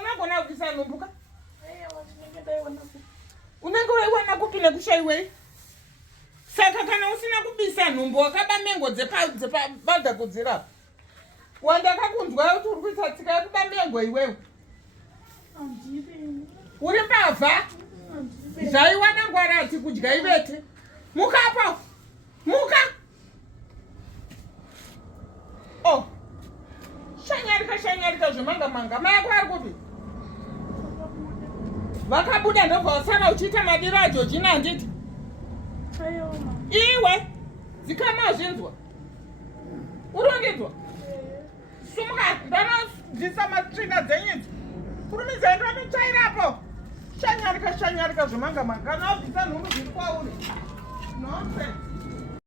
unagona kubvisa nhumbu ka? Unenge weiwana kupi nekushaiwei? Saka kana usina kubisa nhumbu wakaba mengo dzepabadha kudzirapa. Wandakakunzwa kuti uri kuita tsika yekuba mengo iwewe. Uri mbavha? Zvaiwana ngwara ati kudya ivete. Mukapo! Muka! Oh! Shanyarika zvemanga-manga. Mai ako ari kupi? Vakabuda ndobva wasara uchiita madiro aJorgina handiti? Iwe! Dzikama zvinzwa. Urongedzwa? Sumuka, ndanobvisa matsvina dzenyidzi. Kurumidzai ndanotsvairapo. Shanyarika zvemanga-manga. Kana wabvisa nhumbu zviri kwauri. Nonsense.